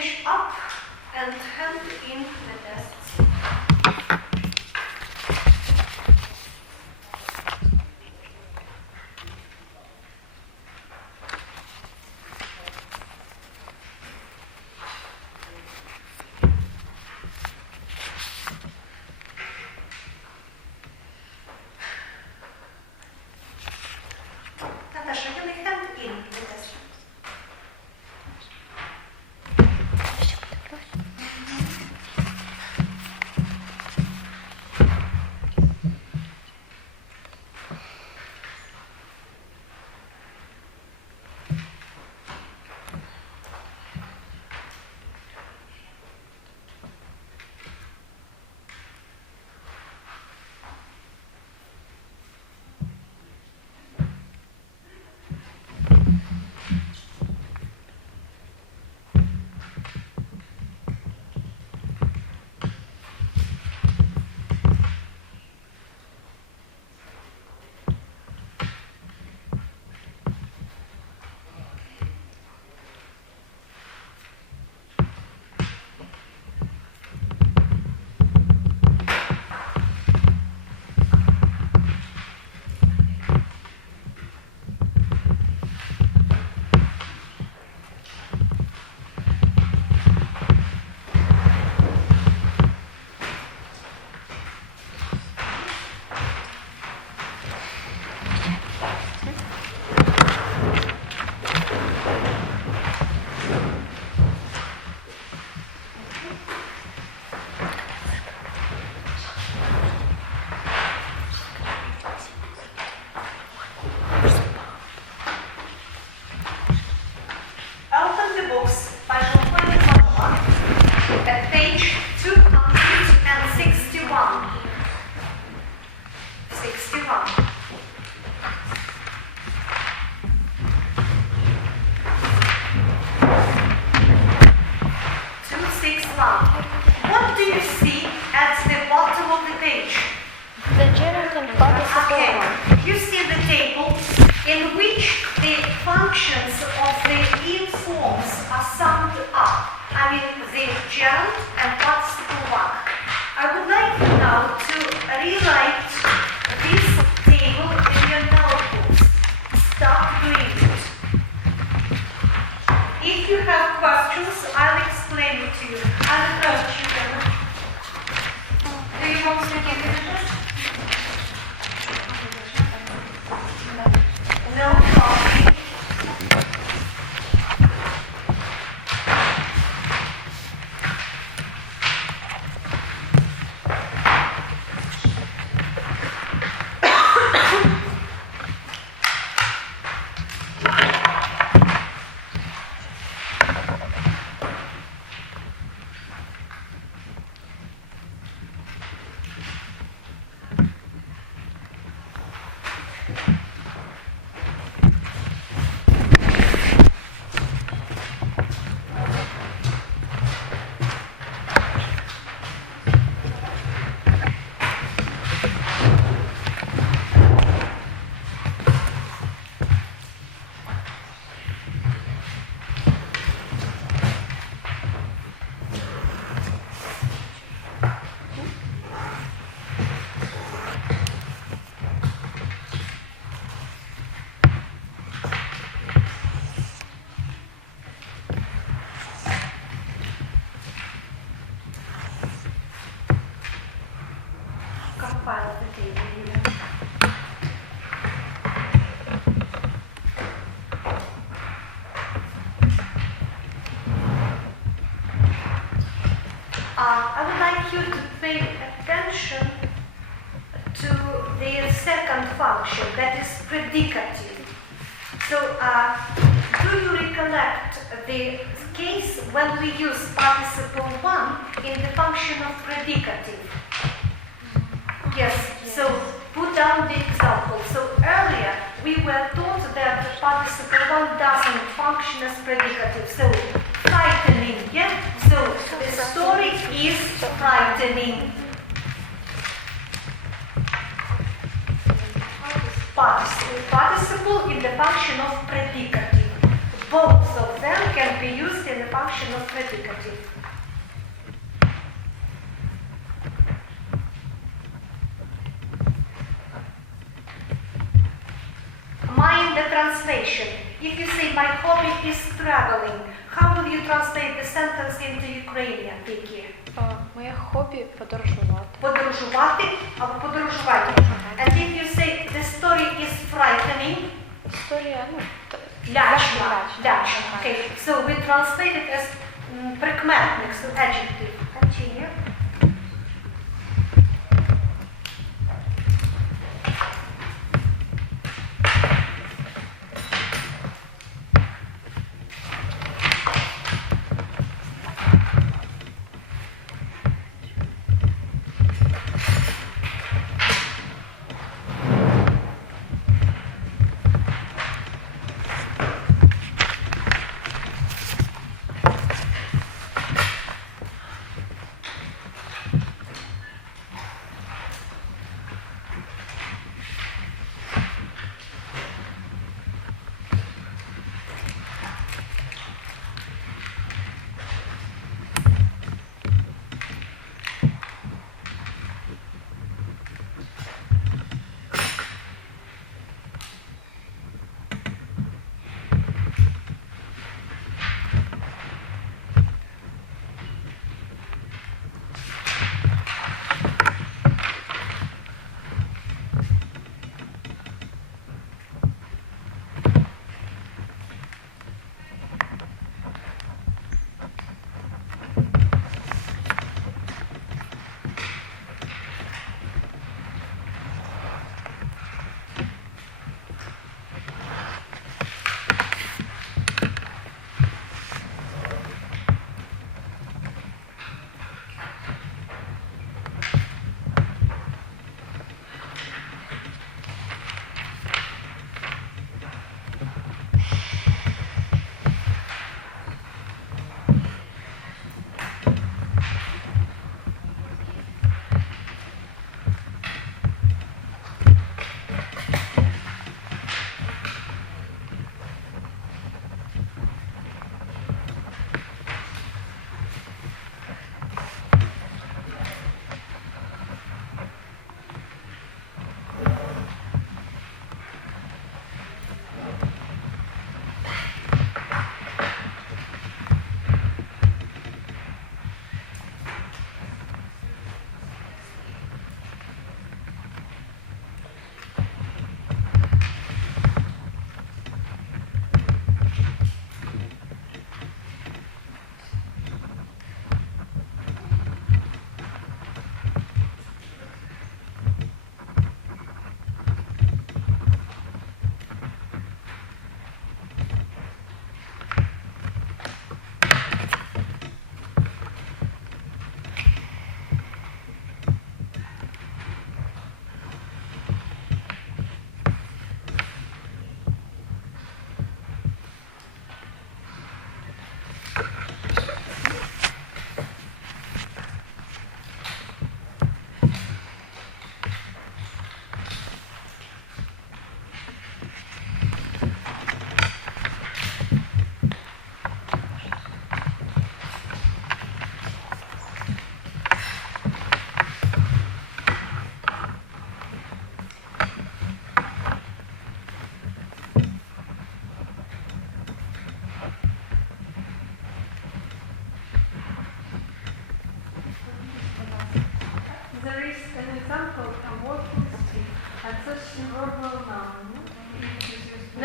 page up and hand in the tests. Natasha, can we hand in the test? Open the books by at page 261. 61. What do you see at the bottom of the page? The gerund and participle Okay, one. you see the table in which the functions of the in forms are summed up. I mean the gerund and participle one. I would like you now to rewrite this table in your notebooks. Start doing it. If you have questions, I'll explain it to you. I'll approach you. Do you want to give it a test? No problem. Compile the table here. I would like you to pay attention to the second function, that is predicative. So, do you recollect the case when we use participle one in the function of predicative? Yes, so put down the example. So earlier we were taught that participle one doesn't function as predicative. So frightening, yeah? So the story is frightening. Participle in the function of predicative. Both of them can be used in the function of predicative. Mind the translation. If you say my hobby is traveling, how will you translate the sentence into Ukrainian, Vicky? Моє хобі подорожувати. Подорожувати або подорожувати. And if you say the story is frightening, Історія, лячна. Okay, so we translate it as прикметник, so adjective. Continue.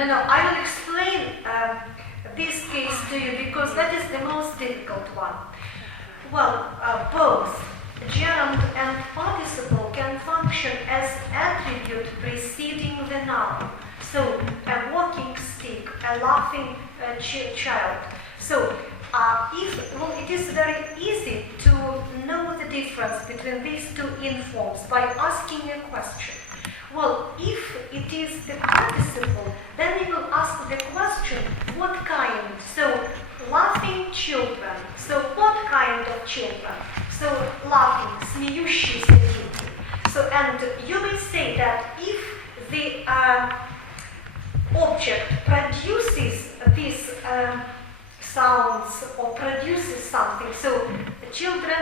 No, I will explain this case to you because that is the most difficult one. Well, both gerund and participle can function as attribute preceding the noun. So, a walking stick, a laughing child. So, it is very easy to know the difference between these two informs by asking a question. Well, if it is the participle, then we will ask the question, what kind? So, laughing children. So, what kind of children? So, laughing, смеющиеся дети. So, and you will say that if the object produces this sounds or produces something. So the children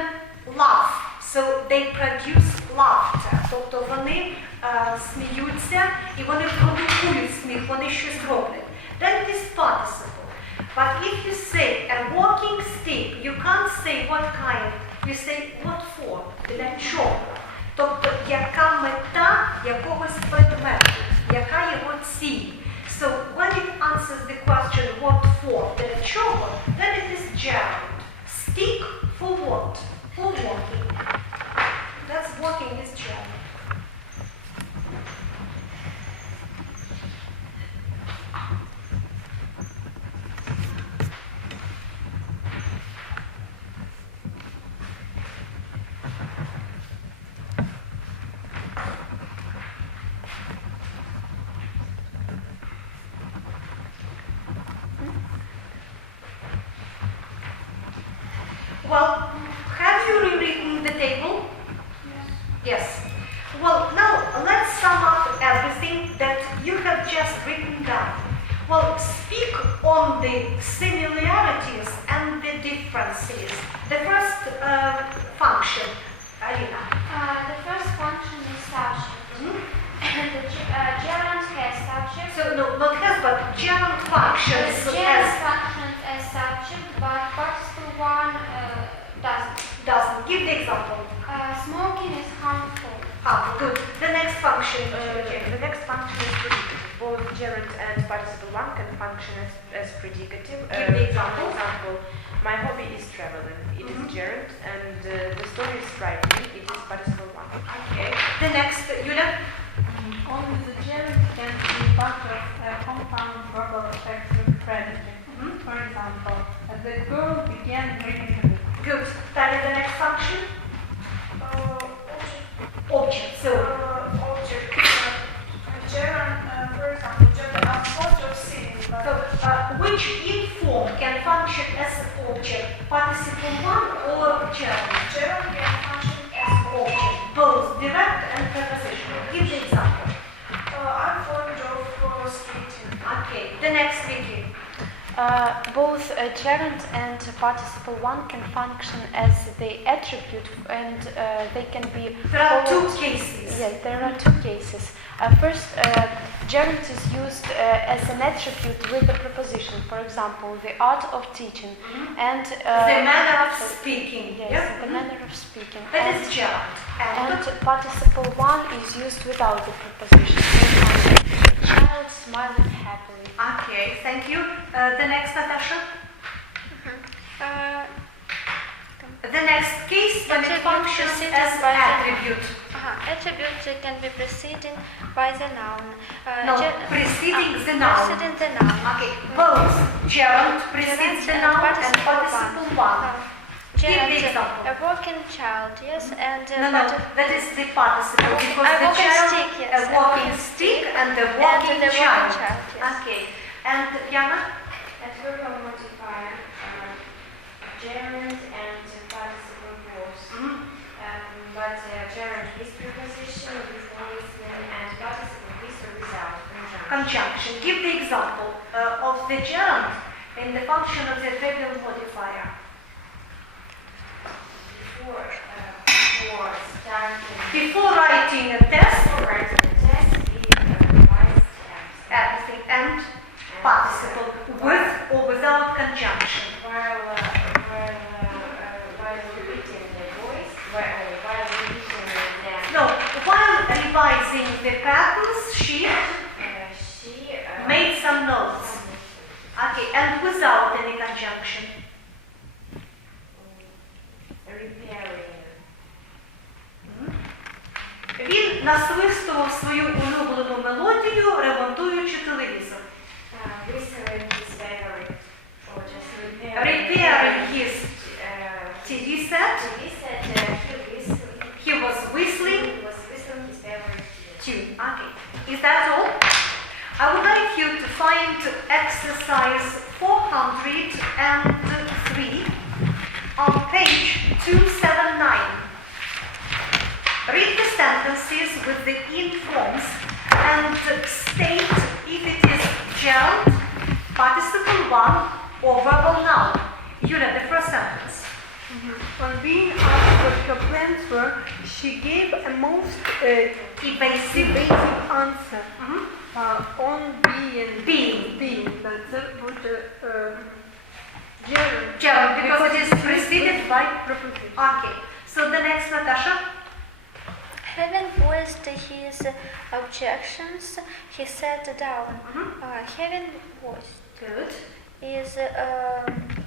laugh, so they produce laughter. Тобто вони сміються і вони продукують сміх, вони щось роблять. Then it is participle. But if you say a walking stick, you can't say what kind. You say what for, для чого. Тобто яка мета якогось предмету, яка його ціль. So when it answers the question what for, для чого, then it is gerund. Stick for what? For walking. That's walking is gerund. Well, have you rewritten the table? Yes. Well, now let's sum up everything that you have just written down. Well, speak on the similarities and the differences. The first function, Alina. The first function is subject. The gerund has subject. So, no, not has, but gerund functions Gerund functions as subject, but participle one doesn't. Doesn't. Give the example. Smoking is harmful. Good. The next function. The next function is predicative. Both gerund and participle one can function as predicative. Give the example. For example, my hobby is traveling. It is gerund, and the story is frightening. It is participle one. Okay. The next, Yulia. Only the gerund can be part of compound verbal effects with predicate. For example, the girl began reading a book. Good. Tell the next function. Object. So. Object. Gerund, for example, gerund are sort of same. So, which in form can function as an object? Participle one or gerund? Gerund can function as Object. Both direct and prepositional. Give the example. I'm fond of skating. Okay. The next Vicky. Both gerund and participle one can function as the attribute, and they can be. There are two followed- cases. Yeah, there are two cases. First, gerund is used as an attribute with the preposition. For example, the art of teaching, and The manner of speaking. Yes, Yeah? the manner of speaking. That and, is gerund. and participle one is used without the preposition. For example, child smiling happily. Okay, thank you. The next, Natasha. The next case when it Attribute functions preceded as by the attribute. Attribute can be preceded by the noun. No, preceding the noun. Preceding the noun. Okay, both gerund precedes the noun and participle one. Give the Gerund, example. a walking child, yes, and No, that is the participle because A the walking child, stick, yes, a walking stick and the walking the child. walking child, yes. Okay, and Yana? Adverbial modifier, gerund and participle was. But gerund with preposition, before listening, and participle with or without conjunction. Conjunction. Give the example of the gerund in the function of the adverbial modifier. Before writing a test, everything and participle with or without conjunction. While repeating the voice, while repeating the No, while revising the patterns, she made some notes. Okay, and without any conjunction. repairing. Він насвистував свою улюблену мелодію, ремонтуючи телевізор. Whistling his favorite, or just Repairing his TV set, he was whistling his favorite tune. Okay, is that all? I would like you to find exercise 403 on page 279. Read the sentences with the in forms and state if it is gerund, participle one, or verbal noun. Yulia, the first sentence. On being asked what her plans were, she gave a most Evasive. answer. On being. That's what gerund. Gerund, because it is preceded by preposition. Okay. So the next, Natasha. Having voiced his objections, he sat down. Having voiced Good. is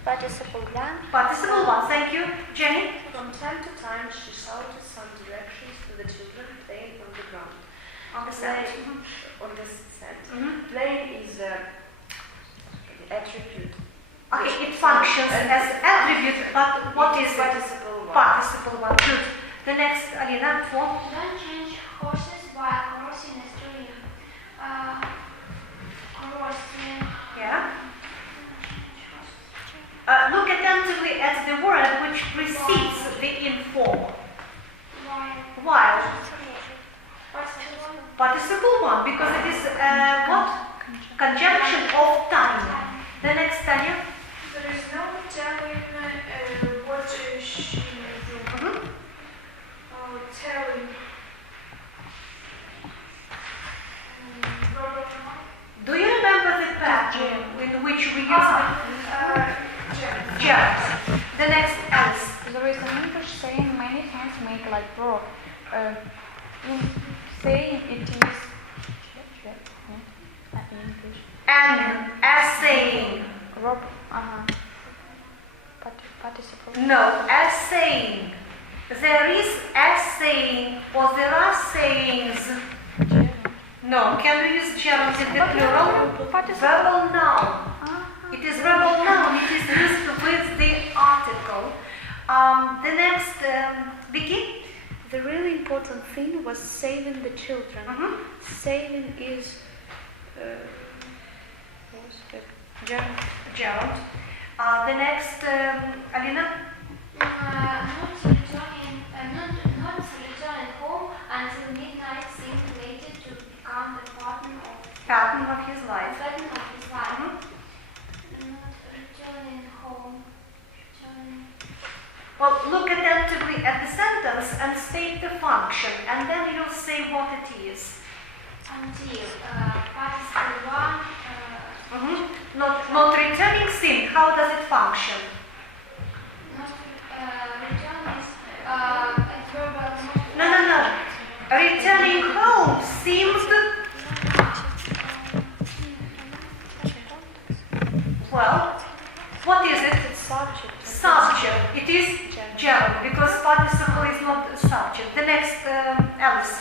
participle 1. Participle 1. Thank you. Jenny. From time to time, she shouted some directions to the children playing on the ground. On the set. On the set. Playing is the attribute. Okay, it functions as attribute, but what is it? Participle 1. Participle 1. Good. The next, Alina, 4. Don't change horses while crossing a stream. Crossing. Yeah. Look attentively at the word which precedes the inform. While. Participle 1, because it is what? Conjunction of time. The next, Tanya. There is no telling what she will do. Telling. Do you remember the pattern in which we use gerunds? The next, Alice. There is an English saying many hands make like rock. In saying it is English. And as saying. Rock. Participle. No, as saying. There is as saying or there are sayings. No, can we use gerunds in the plural? Verbal noun. It is verbal noun. It is used with the article. The next, Vicky? The really important thing was saving the children. Saving is Gerund. The next, Alina? Not returning home until midnight seemed related to become the partner of his life. Not returning home. Well, look attentively at the sentence and state the function, and then you'll say what it is. Until participle 1. Not returning sin. How does it function? Return is verbal. No. Returning home seems to. Well, what is it? It's subject. Subject. It is gerund because participle is not a subject. The next, Alice.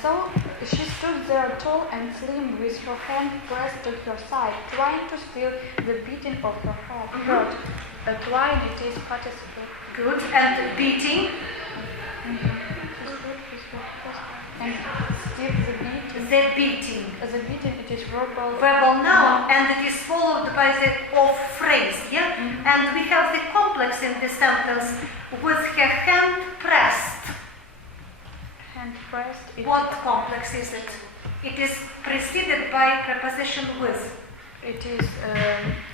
So she stood there tall and slim with her hand pressed to her side, trying to still the beating of her heart. Trying, it is participle. Good. And beating. And still the beat. The beating. The beating, it is verbal. Verbal noun, and it is followed by the of phrase. Yeah. And we have the complex in the sentence with her hand pressed. Hand pressed. What complex is it? It is preceded by preposition with. It is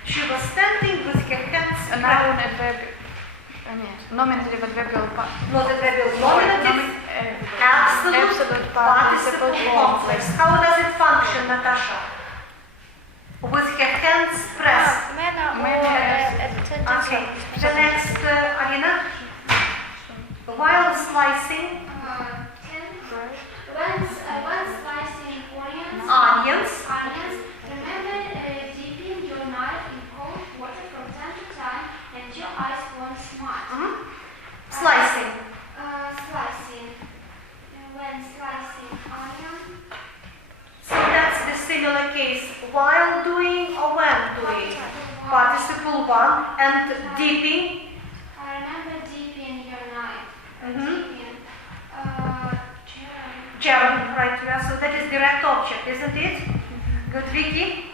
She was standing with her hands a noun adverbial. Nominative adverbial part. Not adverbial. Nominative absolute participle complex. How does it function, Natasha? With her hands pressed. Okay. The next, Alina. While slicing When slicing onions. Remember dipping your knife in cold water from time to time, and your eyes won't smart. Slicing. When slicing onion. So that's the similar case. While doing or when doing. Participle 1 and dipping. Remember dipping your knife. Gerund, right? Yeah. So that is direct object, isn't it? Good, Vicky.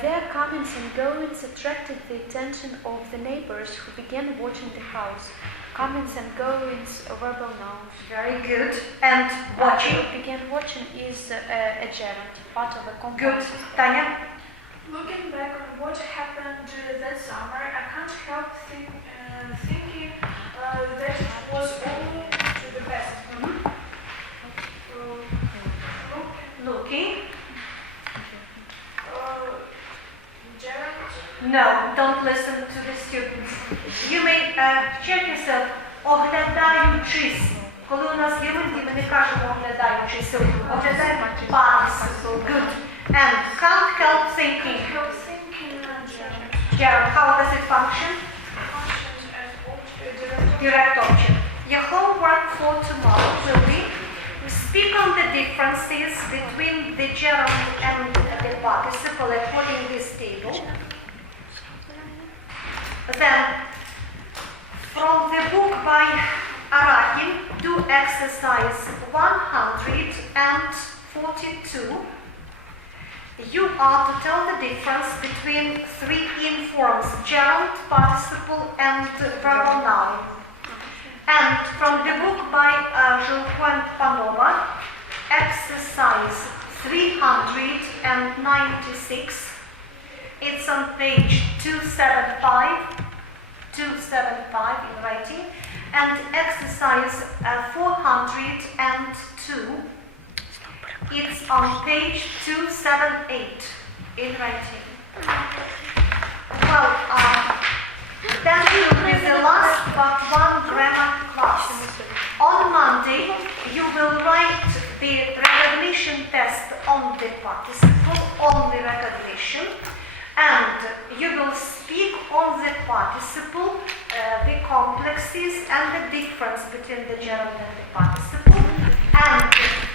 Their comings and goings attracted the attention of the neighbors who began watching the house. Comings and goings, verbal nouns. Very good. And watching. Began watching is a gerund, part of a complex. Good. Tanya? Looking back on what happened thinking that it was only to the best. Looking. Gerald. No, don't listen to the students. You may check yourself, оглядаючись. Коли у нас є вигляді, ми не кажемо оглядаючись. Оглядаємо participle. Good. And can't help thinking. Gerald, how does it function? Direct object. Your homework for tomorrow will be speak on the differences between the gerund and the participle according to this table. Then, from the book by Arakin, do exercise 142. You are to tell the difference between three informs, gerund, participle, and verbal noun. And from the book by Joaquin Panova, exercise 396. It's on page 275 in writing, and exercise 402. It's on page 278 in writing. Well, that will be the last but one grammar class. On Monday, you will write the recognition test on the participle, on the recognition, and you will speak on the participle, the complexes, and the difference between the gerund and